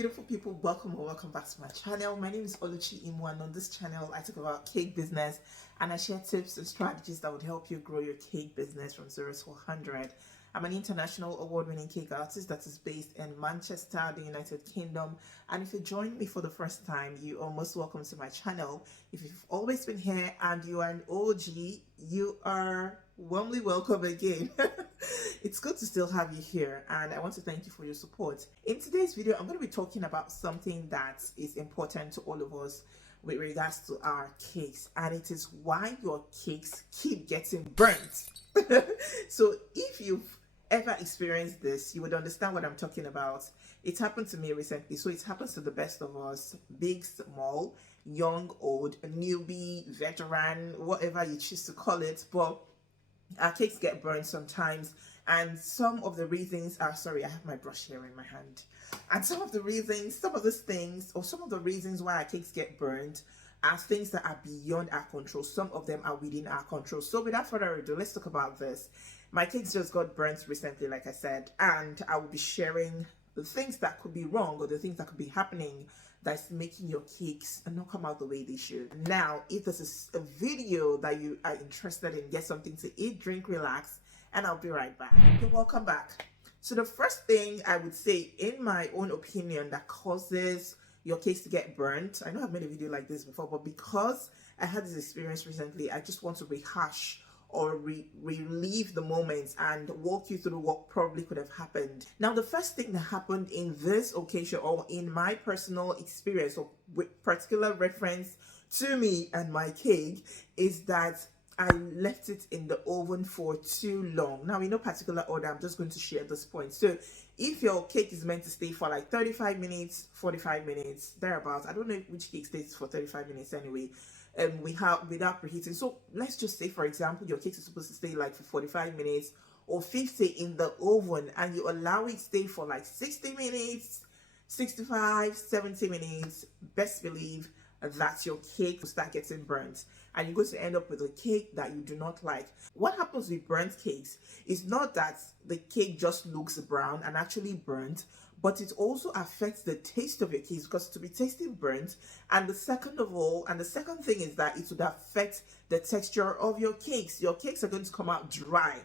beautiful people, welcome or welcome back to my channel. My name is Oluchi Imu, and on this channel I talk about cake business and I share tips and strategies that would help you grow your cake business from 0 to 100. I'm an international award-winning cake artist that is based in Manchester, the United Kingdom. And if you join me for the first time, you are most welcome to my channel. If you've always been here and you are an OG, you are warmly welcome again. It's good to still have you here, and I want to thank you for your support. In today's video, I'm going to be talking about something that is important to all of us with regards to our cakes, and it is why your cakes keep getting burnt. So if you've ever experienced this, you would understand what I'm talking about. It happened to me recently, so it happens to the best of us, big, small, young, old, newbie, veteran, whatever you choose to call it. But our cakes get burned sometimes, and some of the reasons are, sorry, I have my brush here in my hand, and some of the reasons why our cakes get burned are things that are beyond our control. Some of them are within our control. So without further ado, let's talk about this. My cakes just got burnt recently, like I said, and I will be sharing the things that could be wrong or the things that could be happening that's making your cakes not come out the way they should. Now, if this is a video that you are interested in, get something to eat, drink, relax, and I'll be right back. Okay, welcome back. So the first thing I would say, in my own opinion, that causes your cakes to get burnt, I know I've made a video like this before, but because I had this experience recently, I just want to rehash or relieve the moments and walk you through what probably could have happened. Now, the first thing that happened in this occasion, or in my personal experience, or with particular reference to me and my cake, is that I left it in the oven for too long. Now, in no particular order, I'm just going to share this point. So if your cake is meant to stay for like 35 minutes, 45 minutes, thereabouts, I don't know which cake stays for 35 minutes anyway, without preheating. So let's just say, for example, your cake is supposed to stay like for 45 minutes or 50 in the oven, and you allow it to stay for like 60 minutes, 65, 70 minutes, best believe that your cake will start getting burnt, and you're going to end up with a cake that you do not like. What happens with burnt cakes is not that the cake just looks brown and actually burnt, but it also affects the taste of your cakes, because to be tasting burnt. And the second thing is that it would affect the texture of your cakes. Your cakes are going to come out dry.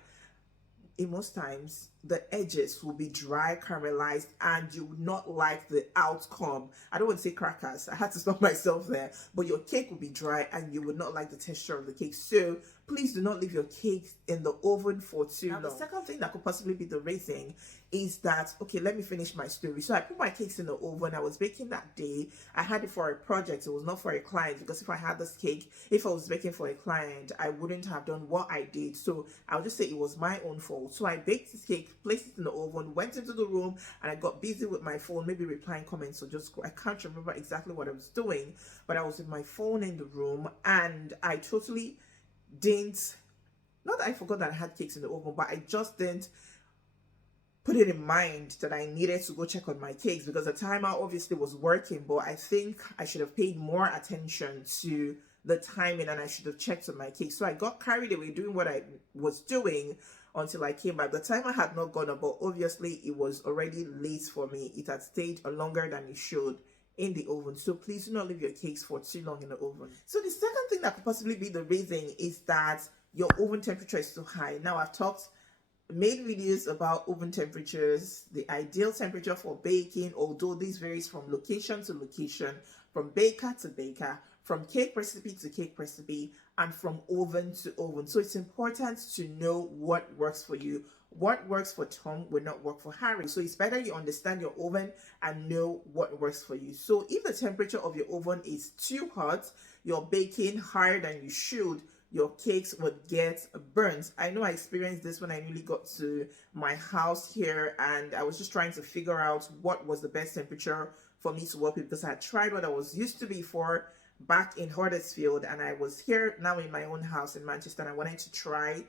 In most times, the edges will be dry, caramelized, and you would not like the outcome. I don't want to say crackers, I had to stop myself there, but your cake will be dry and you would not like the texture of the cake. So please do not leave your cake in the oven for too long. The second thing that could possibly be the reason is that, okay, let me finish my story. So I put my cakes in the oven. I was baking that day. I had it for a project. It was not for a client, because if I had this cake, if I was baking for a client, I wouldn't have done what I did. So I'll just say it was my own fault. So I baked this cake, placed it in the oven, went into the room, and I got busy with my phone, maybe replying comments, or just, I can't remember exactly what I was doing, but I was with my phone in the room, and I totally didn't, not that I forgot that I had cakes in the oven, but I just didn't put it in mind that I needed to go check on my cakes, because the timer obviously was working, but I think I should have paid more attention to the timing, and I should have checked on my cakes. So I got carried away doing what I was doing until I came back. The timer had not gone up, but obviously it was already late for me. It had stayed longer than it should in the oven. So please do not leave your cakes for too long in the oven. So the second thing that could possibly be the reason is that your oven temperature is too high. Now, I've made videos about oven temperatures, the ideal temperature for baking, although this varies from location to location, from baker to baker, from cake recipe to cake recipe, and from oven to oven. So it's important to know what works for you. What works for Tom will not work for Harry. So it's better you understand your oven and know what works for you. So if the temperature of your oven is too hot, you're baking higher than you should, your cakes would get burnt. I know I experienced this when I newly got to my house here, and I was just trying to figure out what was the best temperature for me to work with, because I had tried what I was used to before back in Huddersfield, and I was here now in my own house in Manchester, and I wanted to try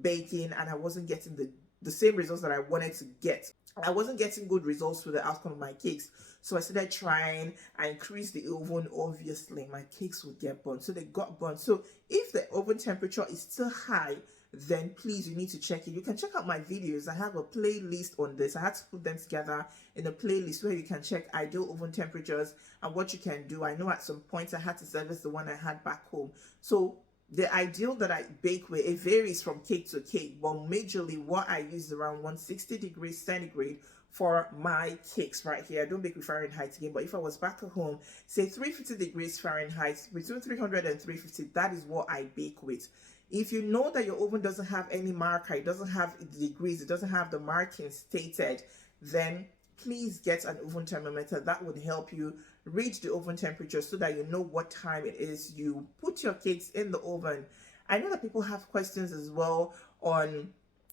baking, and I wasn't getting the same results that I wanted to get. I wasn't getting good results with the outcome of my cakes. So I started trying. I increased the oven. Obviously, my cakes would get burnt. So they got burnt. So if the oven temperature is still high, then please, you need to check it. You can check out my videos. I have a playlist on this. I had to put them together in a playlist where you can check ideal oven temperatures and what you can do. I know at some point I had to service the one I had back home. So the ideal that I bake with, it varies from cake to cake, but majorly what I use is around 160 degrees centigrade for my cakes right here. I don't bake with Fahrenheit again, but if I was back at home, say 350 degrees Fahrenheit, between 300 and 350, that is what I bake with. If you know that your oven doesn't have any marker, it doesn't have the degrees, it doesn't have the marking stated, then please get an oven thermometer. That would help you read the oven temperature so that you know what time it is you put your cakes in the oven. I know that people have questions as well on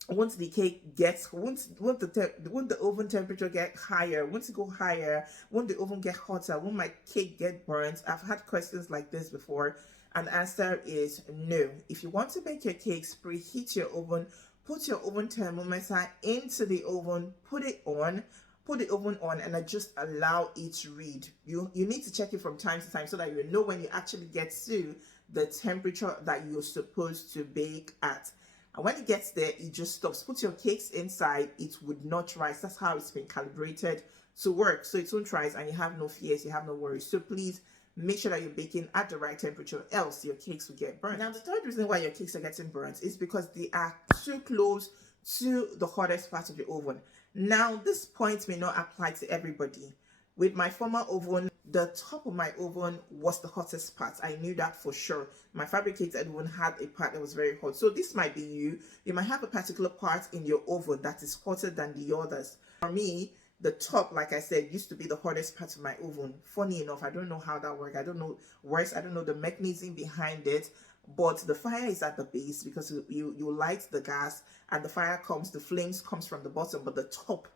once the cake gets, once the oven temperature get higher, once it go higher, won't the oven get hotter, won't my cake get burnt? I've had questions like this before, and the answer is no. If you want to bake your cakes, preheat your oven, put your oven thermometer into the oven, put the oven on, and just allow it to read. You need to check it from time to time so that you know when you actually get to the temperature that you're supposed to bake at. And when it gets there, it just stops. Put your cakes inside, it would not rise. That's how it's been calibrated to work. So it won't rise and you have no fears, you have no worries. So please make sure that you're baking at the right temperature, else your cakes will get burnt. Now, the third reason why your cakes are getting burnt is because they are too close to the hottest part of your oven. Now, this point may not apply to everybody. With my former oven, the top of my oven was the hottest part. I knew that for sure. My fabricated oven had a part that was very hot. So this might be you. You might have a particular part in your oven that is hotter than the others. For me, the top, like I said, used to be the hottest part of my oven. Funny enough, I don't know how that works. I don't know I don't know the mechanism behind it. But the fire is at the base because you light the gas and the fire comes, the flames comes from the bottom, but the top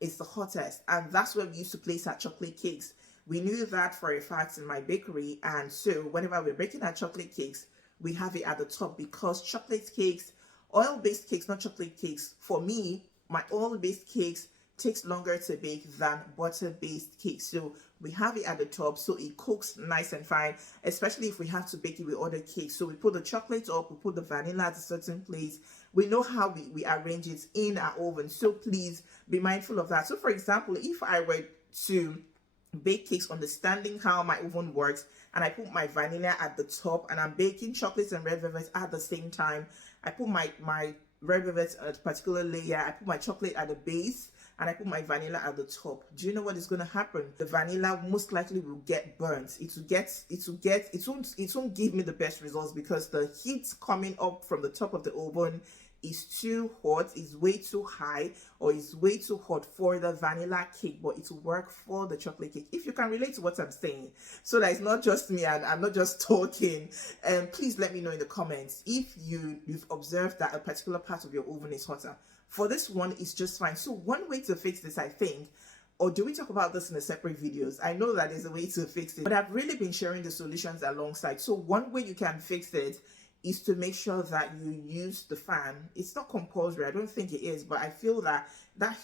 is the hottest. And that's where we used to place our chocolate cakes. We knew that for a fact in my bakery, and so whenever we're baking our chocolate cakes, we have it at the top because chocolate cakes, oil-based cakes, not chocolate cakes, for me, my oil-based cakes takes longer to bake than butter-based cakes. So we have it at the top so it cooks nice and fine, especially if we have to bake it with other cakes. So we put the chocolate up, we put the vanilla at a certain place. We know how we arrange it in our oven. So please be mindful of that. So for example, if I were to bake cakes understanding how my oven works, and I put my vanilla at the top and I'm baking chocolates and red velvet at the same time, I put my red velvet at a particular layer, I put my chocolate at the base, and I put my vanilla at the top. Do you know what is going to happen? The vanilla most likely will get burnt. It won't give me the best results because the heat coming up from the top of the oven is too hot, is way too high, or is way too hot for the vanilla cake, but it will work for the chocolate cake. If you can relate to what I'm saying, so that it's not just me and I'm not just talking, please let me know in the comments if you've observed that a particular part of your oven is hotter. For this one, it's just fine. So one way to fix this, I think, or do we talk about this in a separate videos? I know that there's a way to fix it, but I've really been sharing the solutions alongside. So one way you can fix it is to make sure that you use the fan. It's not compulsory, I don't think it is, but I feel that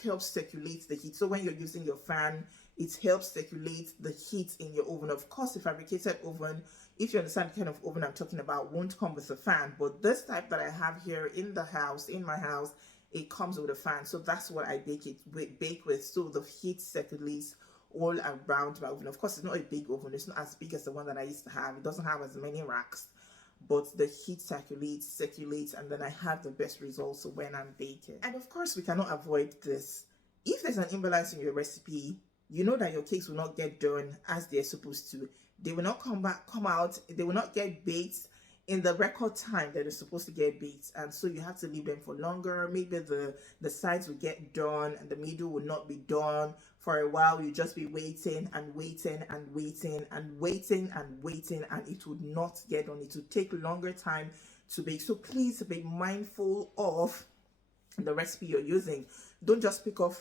helps circulate the heat. So when you're using your fan, it helps circulate the heat in your oven. Of course, the fabricated oven, if you understand the kind of oven I'm talking about, won't come with a fan, but this type that I have here in my house, it comes with a fan. So that's what I bake with, so the heat circulates all around my oven. Of course, it's not a big oven, it's not as big as the one that I used to have, it doesn't have as many racks, but the heat circulates, and then I have the best results when I'm baking. And of course, we cannot avoid this. If there's an imbalance in your recipe, you know that your cakes will not get done as they're supposed to. They will not come out, they will not get baked in the record time that they're supposed to get baked, and so you have to leave them for longer. Maybe the sides will get done and the middle will not be done. For a while you just be waiting and waiting and waiting and waiting and waiting, and it would not get done. It would take longer time to bake. So please be mindful of the recipe you're using. Don't just pick up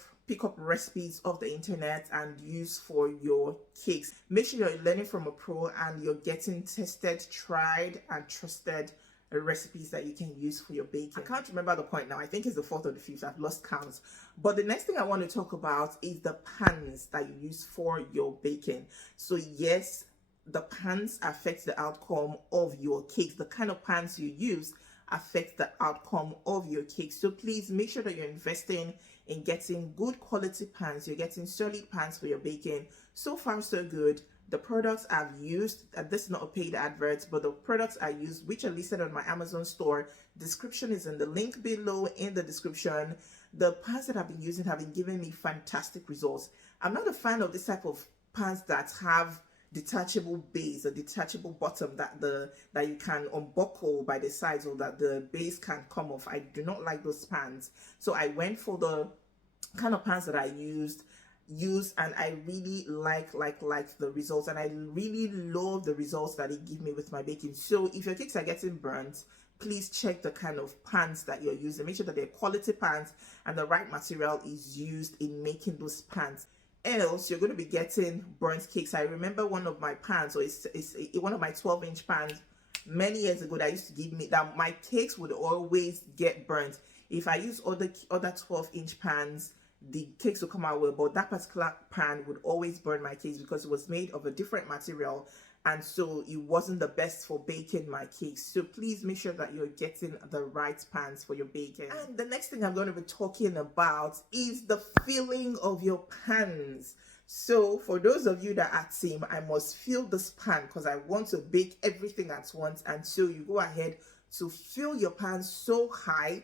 recipes off the internet and use for your cakes. Make sure you're learning from a pro and you're getting tested, tried, and trusted recipes that you can use for your baking. I can't remember the point now. I think it's the fourth or the fifth. I've lost count. But the next thing I want to talk about is the pans that you use for your baking. So yes, the pans affect the outcome of your cakes. The kind of pans you use affect the outcome of your cake. So please make sure that you're investing in getting good quality pans. You're getting solid pans for your baking. So far so good. The products I've used, this is not a paid advert, but the products I use, which are listed on my Amazon store, description is in the link below in the description. The pans that I've been using have been giving me fantastic results. I'm not a fan of this type of pans that have detachable base, a detachable bottom that you can unbuckle by the sides, or that the base can come off. I do not like those pans. So I went for the kind of pans that I use, and I really like the results, and I really love the results that it give me with my baking. So if your cakes are getting burnt, please check the kind of pans that you're using. Make sure that they're quality pans and the right material is used in making those pans. Else you're going to be getting burnt cakes. I remember one of my pans, or it's one of my 12-inch pans many years ago, that used to give me that my cakes would always get burnt. If I use other 12-inch pans, the cakes will come out well, but that particular pan would always burn my cakes because it was made of a different material, and so it wasn't the best for baking my cakes. So please make sure that you're getting the right pans for your baking. And the next thing I'm going to be talking about is the filling of your pans. So for those of you that are team, I must fill this pan because I want to bake everything at once, and so you go ahead to fill your pan so high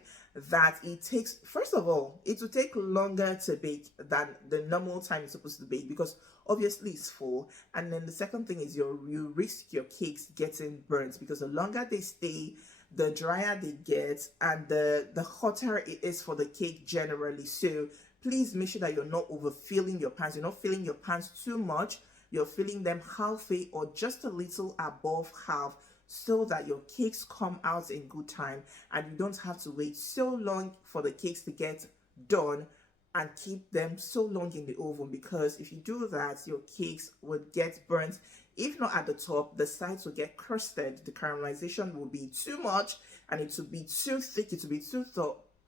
that it takes, first of all, it will take longer to bake than the normal time it's supposed to bake, because obviously it's full. And then the second thing is you risk your cakes getting burnt, because the longer they stay, the drier they get, and the hotter it is for the cake generally. So please make sure that you're not overfilling your pans. You're not filling your pans too much. You're filling them halfway or just a little above half, so that your cakes come out in good time and you don't have to wait so long for the cakes to get done and keep them so long in the oven, because if you do that, your cakes would get burnt. If not at the top, the sides will get crusted. The caramelization will be too much and it will be too thick, it will be too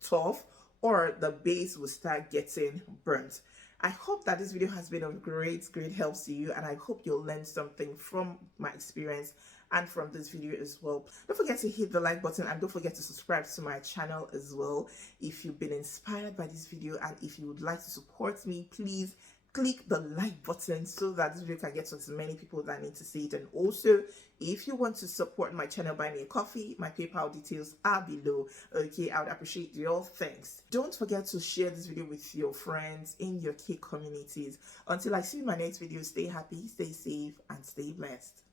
tough, or the base will start getting burnt. I hope that this video has been of great help to you, and I hope you'll learn something from my experience and from this video as well. Don't forget to hit the like button, and don't forget to subscribe to my channel as well if you've been inspired by this video. And if you would like to support me, please click the like button so that this video can get to as many people that need to see it. And also, if you want to support my channel, buy me a coffee. My PayPal details are below. Okay, I would appreciate your thanks. Don't forget to share this video with your friends in your cake communities. Until I see you in my next video, stay happy, stay safe, and stay blessed.